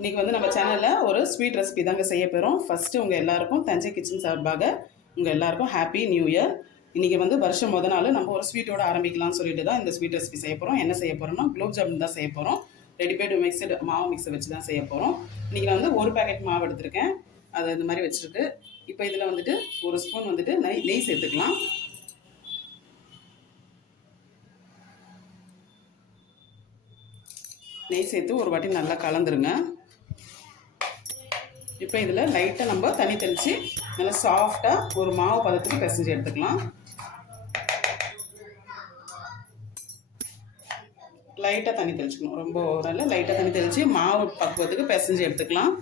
இன்றைக்கி வந்து நம்ம சேனலில் ஒரு ஸ்வீட் ரெசிபி தாங்க செய்ய போகிறோம். ஃபஸ்ட்டு உங்கள் எல்லாருக்கும் தஞ்சை கிச்சன் சார்பாக உங்கள் எல்லாருக்கும் ஹாப்பி நியூ இயர். இன்றைக்கி வந்து வருஷம் நாள் நம்ம ஒரு ஸ்வீட்டோட ஆரம்பிக்கலாம்னு சொல்லிட்டு தான் இந்த ஸ்வீட் ரெசிபி செய்ய போகிறோம். என்ன செய்ய போகிறோம்னா குலோப் ஜாமுன் தான் செய்ய போகிறோம். ரெடிமேட் மிக்சடு மாவு மிக்ஸை வச்சு தான் செய்ய போகிறோம். இன்றைக்கி நான் வந்து ஒரு பேக்கெட் மாவு எடுத்திருக்கேன். அது இந்த மாதிரி வச்சுருக்கு. இப்போ இதில் வந்துட்டு ஒரு ஸ்பூன் வந்துட்டு நெய் சேர்த்துக்கலாம். நெய் சேர்த்து ஒரு வாட்டி நல்லா கலந்துருங்க. இப்போ இதில் லைட்டாக நம்ம தண்ணி தெளித்து நல்லா சாஃப்டாக ஒரு மாவு பதத்துக்கு பிசைஞ்சு எடுத்துக்கலாம். லைட்டாக தண்ணி தெளிச்சுக்கணும், ரொம்ப நல்லா லைட்டாக தண்ணி தெளித்து மாவு பக்குவத்துக்கு பிசைஞ்சு எடுத்துக்கலாம்.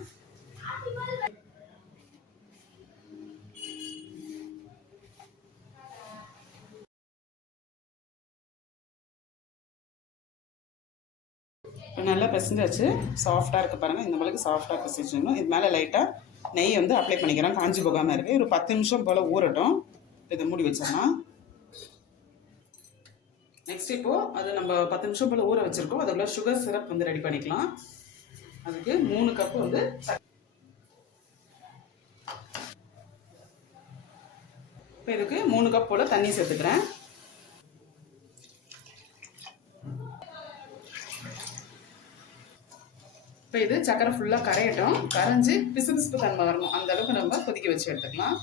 இப்போ நல்லா பிசைஞ்சாச்சு, சாஃப்டாக இருக்குது பாருங்கள். இந்த மாதிரி சாஃப்டாக பிசைஞ்சிடணும். இது மேலே லைட்டாக நெய் வந்து அப்ளை பண்ணிக்கிறோம், காஞ்சி போகாமல் இருக்குது. ஒரு 10 நிமிஷம் போல் ஊறட்டும். இதை மூடி வச்சிடலாம். நெக்ஸ்ட் இப்போது அது நம்ம 10 நிமிஷம் போல் ஊற வச்சுருக்கோம். அதுக்குள்ள சுகர் சிரப் வந்து ரெடி பண்ணிக்கலாம். அதுக்கு 3 கப்பு வந்து இப்போ இதுக்கு 3 கப் போல் தண்ணி சேர்த்துக்கிறேன். இப்போ இது சக்கரை ஃபுல்லாக கரையட்டும். கரைஞ்சி பிசு பிசுப்பு தன்மை வரணும், அந்த அளவுக்கு நம்ம கொதிக்க வச்சு எடுத்துக்கலாம்.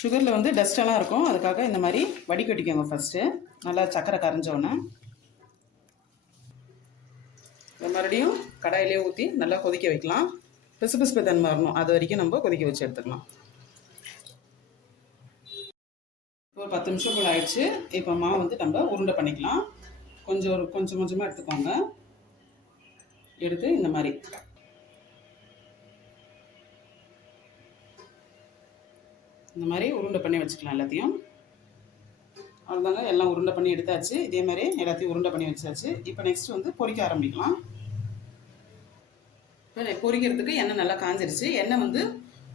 சுகரில் வந்து டஸ்டெல்லாம் இருக்கும், அதுக்காக இந்த மாதிரி வடிகட்டிக்கோங்க. ஃபஸ்ட்டு நல்லா சக்கரை கரைஞ்சோன்னே மறுபடியும் கடாயிலே ஊற்றி நல்லா கொதிக்க வைக்கலாம். பிசு பிசுப்பு தன்மை வரணும், அது வரைக்கும் நம்ம கொதிக்க வச்சு எடுத்துக்கலாம். ஒரு 10 நிமிஷம் போல் ஆயிடுச்சு. இப்போ மாவு வந்து நம்ம உருண்டை பண்ணிக்கலாம். கொஞ்சம் கொஞ்சமாக எடுத்துக்கோங்க. எடுத்து இந்த மாதிரி உருண்டை பண்ணி வச்சுக்கலாம் எல்லாத்தையும். அவ்வளோதாங்க, எல்லாம் உருண்டை பண்ணி எடுத்தாச்சு. இதே மாதிரி எல்லாத்தையும் உருண்டை பண்ணி வச்சாச்சு. இப்போ நெக்ஸ்ட் வந்து பொரிக்க ஆரம்பிக்கலாம். இப்போ பொரிக்கிறதுக்கு எண்ணெய் நல்லா காஞ்சிருச்சு. எண்ணெய் வந்து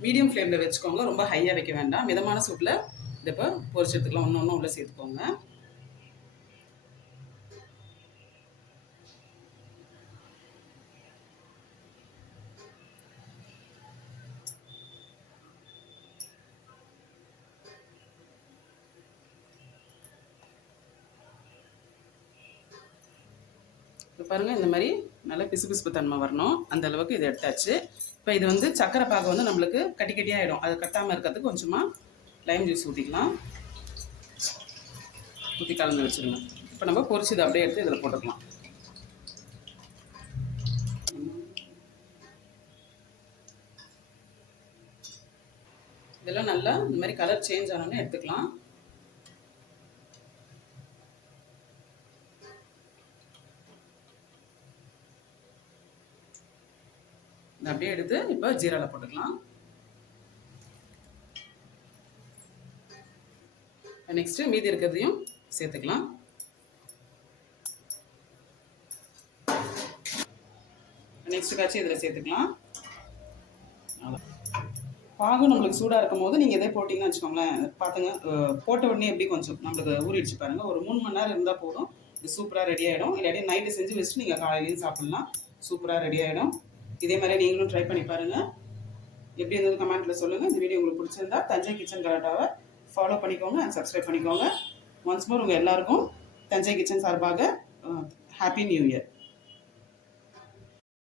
மீடியம் ஃப்ளேமில் வச்சுக்கோங்க, ரொம்ப ஹையாக வைக்க வேண்டாம். மிதமான சூட்டில் இதை இப்போ பொரிச்சு எடுத்துக்கலாம். ஒன்று உள்ளே சேர்த்துக்கோங்க. இப்போ பாருங்கள், இந்த மாதிரி நல்லா பிசு பிசுப்பு தன்மை வரணும், அந்த அளவுக்கு இதை எடுத்தாச்சு. இப்போ இது வந்து சக்கரை பாகு வந்து நம்மளுக்கு கட்டி கட்டியாகிடும். அது கட்டாமல் இருக்கிறதுக்கு கொஞ்சமாக லைம் ஜூஸ் ஊற்றிக்கலாம். ஊற்றி கலந்து வச்சுருங்க. இப்போ நம்ம பொரிச்சு இதை அப்படியே எடுத்து இதில் போட்டுக்கலாம். இதெல்லாம் நல்லா இந்த மாதிரி கலர் சேஞ்ச் ஆனோன்னு எடுத்துக்கலாம். அப்படியே எடுத்து இப்போ ஜீராவில் போட்டுக்கலாம். நெக்ஸ்ட்டு மீதி இருக்கிறதையும் சேர்த்துக்கலாம். நெக்ஸ்ட் காய்ச்சி இதில் சேர்த்துக்கலாம். பாகு நம்மளுக்கு சூடாக இருக்கும் போது நீங்கள் இதே போட்டிங்கன்னு வச்சுக்கோங்களேன். பார்த்துங்க, போட்ட உடனே எப்படி கொஞ்சம் நம்மளுக்கு ஊறிடுச்சு பாருங்கள். ஒரு 3 மணி நேரம் இருந்தால் போதும், இது சூப்பராக ரெடி ஆகிடும். இல்லாட்டி நைட்டு செஞ்சு வச்சுட்டு நீங்கள் காலையிலையும் சாப்பிட்லாம். சூப்பராக ரெடி ஆகிடும். இதே மாதிரி நீங்களும் ட்ரை பண்ணி பாருங்கள். எப்படி இருந்தது கமெண்ட்டில் சொல்லுங்கள். இந்த வீடியோ உங்களுக்கு பிடிச்சிருந்தா தஞ்சை கிச்சன் கலாட்டாவை ஃபாலோ பண்ணிக்கோங்க அண்ட் சப்ஸ்கிரைப் பண்ணிக்கோங்க. ஒன்ஸ் மோர் உங்கள் எல்லாருக்கும் தஞ்சை கிச்சன் சார்பாக ஹாப்பி நியூ இயர்.